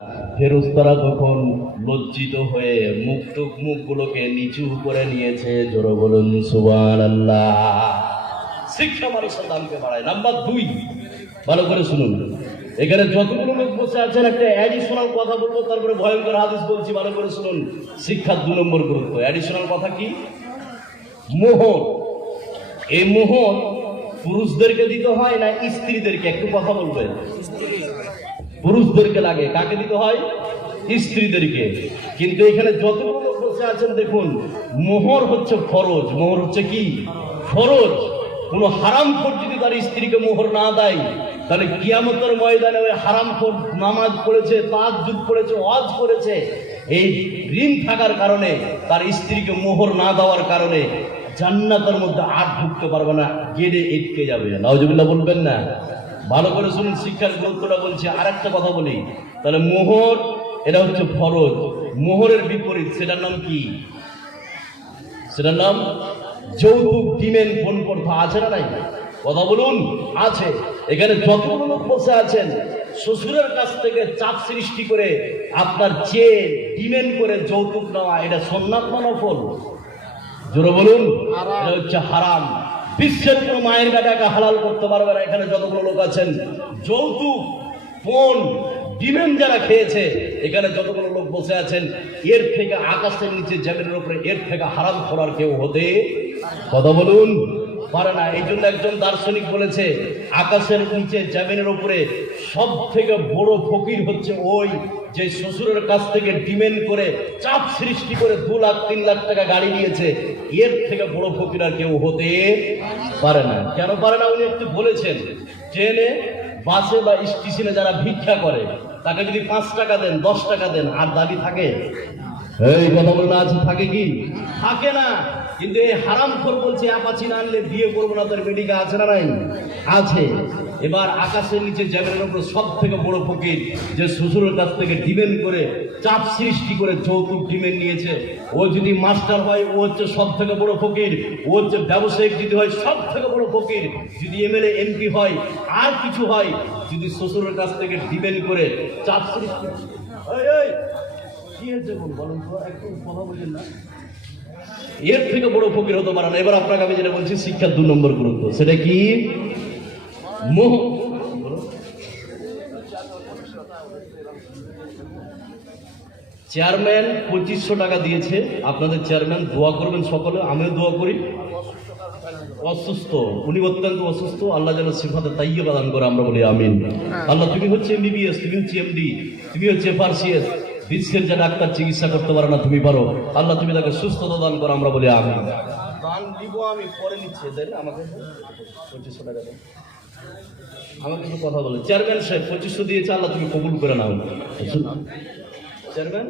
ফেরেশতারা তখন লজ্জিত হয়ে মুখগুলোকে নিচু করে নিয়েছে। জোরে বলুন সুবহানাল্লাহ। শিক্ষা মানুষের দামকে বাড়ায়। নাম্বার 2, ভালো করে শুনুন। এখানে যতগুলো লোক বসে আছেন একটা অ্যাডিশনাল কথা বলবো, তারপরে ভয়ঙ্কর হাদিস বলছি, ভালো করে শুনুন। শিক্ষার 2 নম্বর গুরুত্ব। অ্যাডিশনাল কথা কি? মোহর। এই মোহর পুরুষদেরকে দিতে হয় না স্ত্রীদেরকে? একটু কথা বলবেন। পুরুষদেরকে লাগে। কাকে দিতে হয়? স্ত্রীদেরকে। কিন্তু এখানে যতগুলো লোক বসে আছেন দেখুন, মোহর হচ্ছে ফরজ। মোহর হচ্ছে কি? ফরজ। কোন হারামখোর যদি তার স্ত্রীকে মোহর না দেয়, তাহলে কিয়ামতের ময়দানে ওই হারামখোর নামাজ পড়েছে, তাহাজ্জুদ পড়েছে, ওয়াজ করেছে, এই ঋণ থাকার কারণে, তার স্ত্রীকে মোহর না দেওয়ার কারণে জান্নাতের মধ্যে আর ঢুকতে পারবে না, গেটে আটকে যাবে। নাউজুবিল্লাহ বলবেন না? ভালো করে শুনুন, শিক্ষার গুরুত্বটা বলছি। আর একটা কথা বলি, তাহলে মোহর এটা হচ্ছে ফরজ। মোহরের বিপরীত, সেটার নাম কি? সেটার নাম যৌতুক। ডিমেন্ড ফোন প্রথা আছে না নাই? কথা বলুন। আছে। এখানে যতগুলো লোক বসে আছেন, শ্বশুরের কাছ থেকে চাপ সৃষ্টি করে আপনার চেয়ে ডিমেন্ড করে যৌতুক নেওয়া, এটা সুন্নাত না নফল? জোরে বলুন। এটা হচ্ছে হারাম। বিশ্বের কোনো মায়ের বেটাকে হালাল করতে পারবে না। এখানে যতগুলো লোক আছেন, যৌতুক, ফোন, ডিমেন্ড যারা খেয়েছে, এখানে যতগুলো লোক বসে আছেন, এর থেকে আকাশের নিচে জমিনের উপরে এর থেকে হারাম করার কেউ হতে, কথা বলুন, পারে না। এই জন্য একজন দার্শনিক বলেছে, আকাশের নিচে জমিনের উপরে সব থেকে বড় ফকির হচ্ছে ওই যে শ্বশুরের কাছ থেকে ডিমেন্ড করে চাপ সৃষ্টি করে 2 লাখ 3 লাখ টাকা গাড়ি নিয়েছে। এর থেকে বড় ফকির আর কেউ হতে পারে না। কেন পারে না উনি একটু বলেছেন। ট্রেনে, বাসে বা স্টেশনে যারা ভিক্ষা করে, তাকে যদি 5 টাকা দেন, 10 টাকা দেন, আর দাবি থাকে? এই কথা বলে না, আছে? থাকে কি? থাকে না। কিন্তু এই হারামখোর বলছে অ্যাপাচি না আনলে বিয়ে করবো না, তোর বেটিকা আছে না নাই? আছে। এবার আকাশের নিচে জমিনের উপর সব থেকে বড় ফকির যে শ্বশুরের কাছ থেকে ডিমেন্ড করে চাপ সৃষ্টি করে যৌতুক ডিমেন্ড নিয়েছে, ও যদি মাস্টার হয় ও হচ্ছে সব থেকে বড় ফকির, ও হচ্ছে ব্যবসায়িক যদি হয় সব থেকে বড় ফকির, যদি এমএলএ এমপি হয় আর কিছু হয়, যদি শ্বশুরের কাছ থেকে ডিমেন্ড করে চাপ সৃষ্টি, কি হচ্ছে বলুন তো, একটু কথা বলছেন না? এর থেকে বড় ফকির হতে পারে না। এবার আপনাকে আমি যেটা বলছি, শিক্ষার 2 নম্বর গুরুত্ব, সেটা কি? মোহ। চেয়ারম্যান 2500 টাকা দিয়েছে। আপনাদের চেয়ারম্যান, দোয়া করবেন সকলে, আমিও দোয়া করি। অসুস্থ, উনি অত্যন্ত অসুস্থ। আল্লাহ যেন সিফাতে তাইয়্যিবা দান করে, আমরা বলি আমিন। আল্লাহ, তুমি হচ্ছে এমবিবিএস, তুমি হচ্ছে এমডি, তুমি হচ্ছে এফআরসিএস, বিশ্বের যে ডাক্তার চিকিৎসা করতে পারে না, তুমি পারো। আল্লাহ, তুমি তাকে সুস্থতা দান করো, আমরা বলি আমিন। দান দিব আমি, পরে নিচ্ছে, দেন আমাকে 2500 টাকা দেন। আমার কিছু কথা বলে। চেয়ারম্যান সাহেব 2500 দিয়েছে, আল্লাহ তুমি কবুল করে নাও। চেয়ারম্যান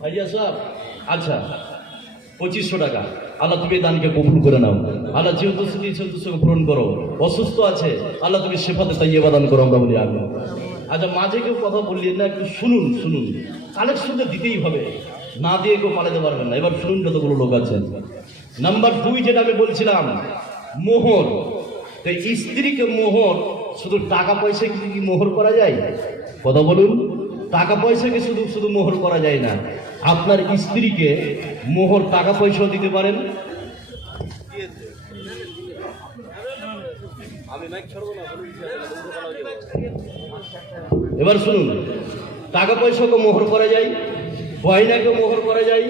ভাইয়া সাহেব, আচ্ছা 2500 টাকা, আল্লাহ তুমি দানকে কবুল করে নাও। আল্লাহ যে উদ্দেশ্য দিয়েছে উদ্দেশ্যকে পূরণ করো। অসুস্থ আছে, আল্লাহ তুমি সেফাতে তাইয়্যিবা দান করো, আমরা বলি আমিন। আচ্ছা, মাঝে কেউ কথা বললেন না, একটু শুনুন। কালেকশনটা দিতেই হবে, না দিয়ে কেউ পালাতে পারবেন না। এবার শুনুন যতগুলো লোক আছেন। নাম্বার 2 যেটা আমি বলছিলাম, মোহর। তো স্ত্রীকে মোহর শুধু টাকা পয়সা কি মোহর করা যায়? কথা বলুন। টাকা পয়সাকে শুধু মোহর করা যায় না। আপনার স্ত্রীকে মোহর টাকা পয়সাও দিতে পারেন। এবার শুনুন, টাকা পয়সাকে মোহর করা যায়, গয়নাকে মোহর করা যায়,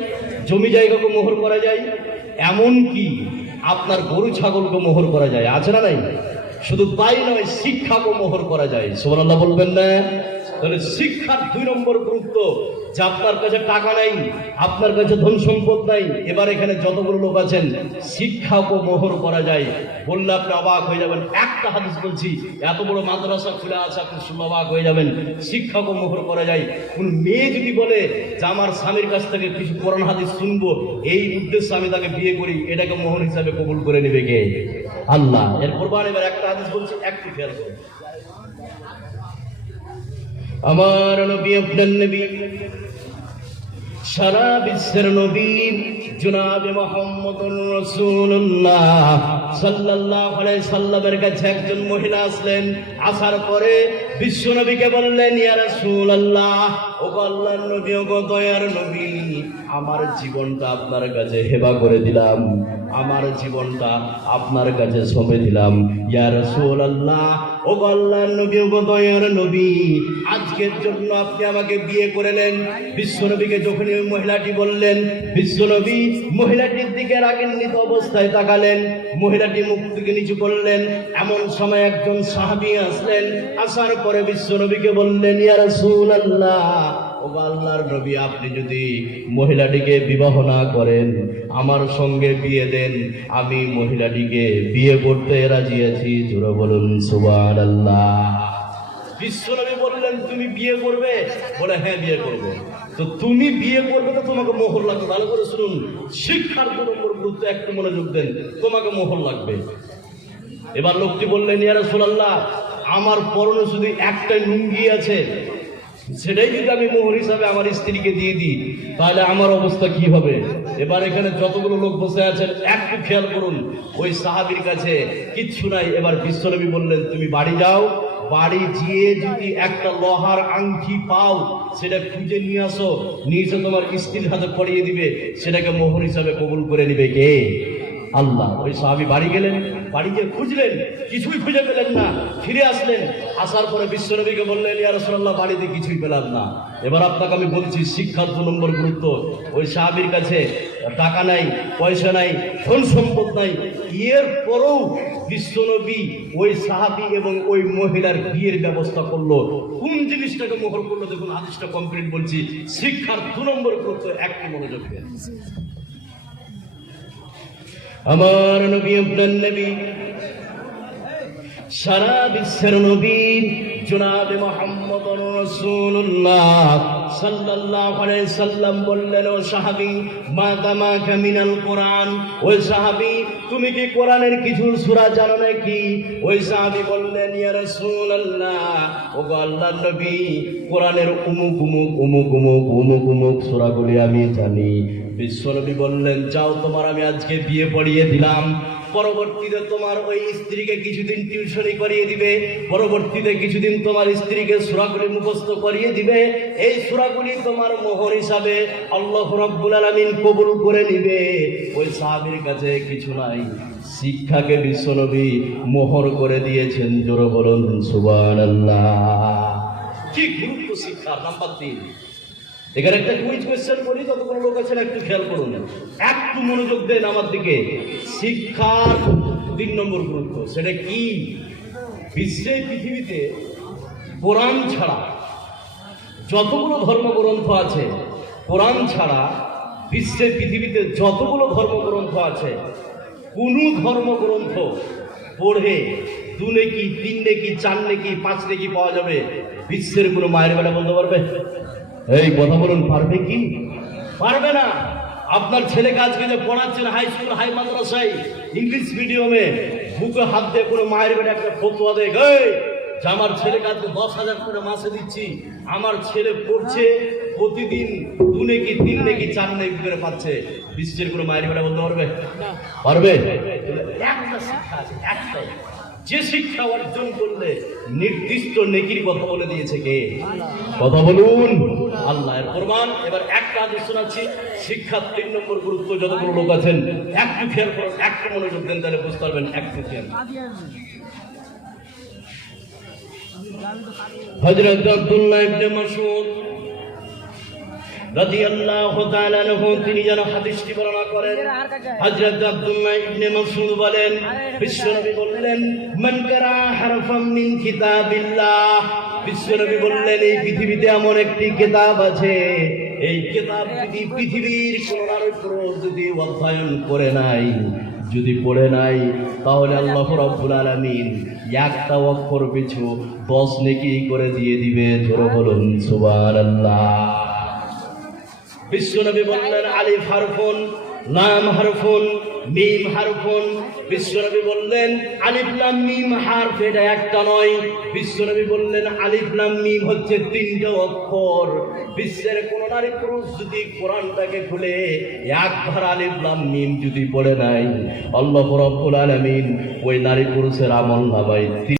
জমি জায়গাকে মোহর করা যায়, এমনকি আপনার গরু ছাগলকে মোহর করা যায়। আছে না নাই? শুধু তাই নয়, শিক্ষাকে মোহর করা যায়। সুবহানাল্লাহ বলবেন না? তাহলে শিক্ষার 2 নম্বর গুরুত্ব, যে আপনার কাছে টাকা নাই, আপনার কাছে ধন সম্পদ নাই, এবার এখানে যতগুলো লোক আছেন, শিক্ষাকে মোহর করা যায়। বললে আপনি অবাক হয়ে যাবেন। একটা হাদিস বলছি, এত বড় মাদ্রাসা খুলে আছে, আপনি শুনে অবাক হয়ে যাবেন। শিক্ষাকে মোহর করা যায়। কোন মেয়ে যদি বলে যে আমার স্বামীর কাছ থেকে কিছু কোরআন হাদিস শুনবো, এই উদ্দেশ্যে আমি তাকে বিয়ে করি, এটাকে মোহর হিসাবে কবুল করে নেবে কে? আল্লাহ। এরপর এবার একটা হাদিস বলছি, একটু খেয়াল করুন। আমার নবী, আপনার নবী, সারা বিশ্বের নবী জনাবে মুহাম্মদুর রাসূলুল্লাহ সাল্লাল্লাহু আলাইহি সাল্লামের কাছে একজন মহিলা আসলেন। আসার পরে বিশ্বনবীকে বললেন, ইয়া রাসূলুল্লাহ, ও আল্লাহর নবী, ও দয়ার নবী, আমার জীবনটা আপনার কাছে হেবা করে দিলাম, আমার জীবনটা আপনার কাছে সঁপে দিলাম। ইয়া রাসূলুল্লাহ, ও আল্লাহর নবী, ও দয়ার নবী, আজকের জন্য আপনি আমাকে বিয়ে করলেন। বিশ্বনবীকে যখন ওই মহিলাটি বললেন, বিশ্বনবী মহিলাটির দিকে রাগান্বিত অবস্থায় তাকালেন, মহিলাটি মুখ থেকে নিচু করলেন। এমন সময় একজন সাহাবী আসলেন, আসার পরে বিশ্বনবীকে বললেন, ইয়া রাসূলুল্লাহ, ও আল্লাহর নবী, আপনি যদি মহিলাটিকে বিবাহ না করেন, আমার সঙ্গে বিয়ে দেন, আমি মহিলাটিকে বিয়ে করতে রাজি আছি। জোরে বলুন সুবহানাল্লাহ। বিশ্বনবী বললেন, তুমি বিয়ে করবে? বলে, হ্যাঁ বিয়ে করবো। তো তুমি বিয়ে করবে তো তোমাকে মোহর লাগবে। ভালো করে শুনুন, শিক্ষার 2 নম্বর গুরুত্ব, একটু মনোযোগ দেন, তোমাকে মোহর লাগবে। এবার লোকটি বললেন, ইয়া রাসূলুল্লাহ, আমার পরনে শুধু একটাই লুঙ্গি আছে, সেটাই যদি আমি মোহর হিসাবে আমার স্ত্রীকে দিয়ে দিই, তাহলে আমার অবস্থা কি হবে? এবার এখানে যতগুলো লোক বসে আছেন একটু খেয়াল করুন, ওই সাহাবীর কাছে কিচ্ছু নাই। এবার বিশ্বনবী বললেন, তুমি বাড়ি যাও, বাড়ি গিয়ে যদি একটা লোহার আংটি পাও, সেটা খুঁজে নিয়ে আসো, নিয়ে এসে তোমার স্ত্রীর হাতে পরিয়ে দিবে, সেটাকে মোহর হিসাবে কবুল করে নিবে কে? আল্লাহ। ওই সাহাবী বাড়ি গেলেন, বাড়ি গিয়ে খুঁজলেন, কিছুই খুঁজে পেলেন না। ফিরে আসলেন, আসার পরে বিশ্বনবীকে বললেন, ইয়া রাসূলুল্লাহ, বাড়িতে কিছুই পেলাম না। এবার আপনাকে আমি বলছি, শিক্ষার 2 নম্বর গুরুত্ব। ওই সাহাবীর কাছে টাকা নাই, পয়সা নাই, ধন সম্পদ নাই, এরপরেও বিশ্বনবী ওই সাহাবী এবং ওই মহিলার বিয়ের ব্যবস্থা করলো। কোন জিনিসটাকে মোহর করলো? দেখুন, হাদিসটা কমপ্লিট বলছি। শিক্ষার 2 নম্বর গুরুত্ব, একটু মনোযোগ দেন। আমার নবী, আপনার নবী, সারা বিশ্বের নবী জনাবে মুহাম্মদুর রাসূলুল্লাহ সাল্লাল্লাহু আলাইহি সাল্লাম বললেন, ও সাহাবী, মা কামাকা মিনাল কোরআন, ওই সাহাবী, তুমি কি কোরআনের কিছু সূরা জানো নাকি? ওই সাহাবী বললেন, ইয়া রাসূলুল্লাহ, ও আল্লাহর নবী, কোরআনের অমুক অমুক অমুক অমুক অমুক অমুক সূরাগুলি আমি জানি। বিশ্বনবী বললেন, যাও, তোমার আমি আজকে বিয়ে পড়িয়ে দিলাম, পরবর্তীতে তোমার ওই স্ত্রীকে কিছুদিন টিউশনি করিয়ে দিবে, পরবর্তীতে কিছুদিন তোমার স্ত্রীকে সূরাগুলি মুখস্থ করিয়ে দিবে। এই সূরাগুলি তোমার মোহর হিসাবে আল্লাহ রাব্বুল আলামিন কবুল করে নিবে। ওই সাহাবীর কাছে কিছু নাই, শিক্ষাকে বিশ্বনবী মোহর করে দিয়েছেন। জোরে বলুন সুবহানাল্লাহ। কি গুরুত্ব শিক্ষার! নাম্বার 3, এখানে একটা কুইজ কোয়েশ্চেন করি, ততক্ষণ লোক আছেন, একটু খেয়াল করুন, একটু মনোযোগ দেন আমার দিকে। শিক্ষার 3 নম্বর গুরুত্ব, সেটা কি? পৃথিবীতে কোরআন ছাড়া যতগুলো ধর্মগ্রন্থ আছে, কোরআন ছাড়া পৃথিবীতে যতগুলো ধর্মগ্রন্থ আছে, কোনো ধর্মগ্রন্থ পড়ে 2 নেকি, 3 নেকি, 4 নেকি, 5 নেকি পাওয়া যাবে? বিশ্বের কোনো মায়ের বেলা বলতে পারবে? এই কথা বলুন, পারবে কি? পারবে না। আপনার ছেলেকে আজকে যে পড়াচ্ছেন হাই স্কুল, হাই মাদ্রাসায়, ইংলিশ মিডিয়ামে, বুকে হাত দিয়ে কোনো মায়ের বেটা একটা ফতোয়া দেয়, যে আমার ছেলেকে আজকে 10,000 করে মাসে দিচ্ছি, আমার ছেলে পড়ছে, প্রতিদিন 2 নেকি, 3 নেকি, 4 নেকি করে পাচ্ছে, বিশ্বের কোনো মায়ের বেটা বলতে পারবে? পারবে? একটা শিক্ষা আছে, একটাই, যে শিক্ষা অর্জন করলে নির্দিষ্ট নেকির কথা বলে দিয়েছে কে? কথা বলুন, আল্লাহর ফরমান। এবার একটা হাদিস শোনাচ্ছি, শিক্ষার 3 নম্বর গুরুত্ব। যতগুলো লোক আছেন একটু খেয়াল করুন, একটু মনোযোগ দেন, তাহলে বুঝতে পারবেন। একটু খেয়াল। হযরত আব্দুল্লাহ ইবনে মাসউদ রাদিয়াল্লাহু তাআলা আনহু, তিনি যেন হাদিসটি বর্ণনা করেন। হযরত আব্দুল্লাহ ইবনে মাসউদ বলেন, বিশ্বনবী বললেন, মান কারা হারফাম মিন কিতাবিল্লাহ, বিশ্বনবী বললেন, এই পৃথিবীতে এমন একটি কিতাব আছে, এই কিতাব যদি পৃথিবীর কোন নারীপুর যদি অধ্যয়ন করে নাই, যদি পড়ে নাই, তাহলে আল্লাহ রাব্বুল আলামিন একটা অক্ষর পিছু 10 নেকি করে দিয়ে দিবে। জোরে বলুন সুবহানাল্লাহ। বিশ্বনবী বললেন, আলিফ হারফুন, লাম হারফুন, মিম হারফুন। বিশ্বনবী বললেন, আলিফ লাম মিম হারফ, এটা একটা নয়। বিশ্বনবী বললেন, আলিফ লাম মিম হচ্ছে 3টা অক্ষর। বিশ্বের কোন নারী পুরুষ যদি কোরআনটাকে খুলে একবার আলিফ লাম মিম যদি পড়ে নাই, আল্লাহ রাব্বুল আলামিন ওই নারী পুরুষের আমল নামায়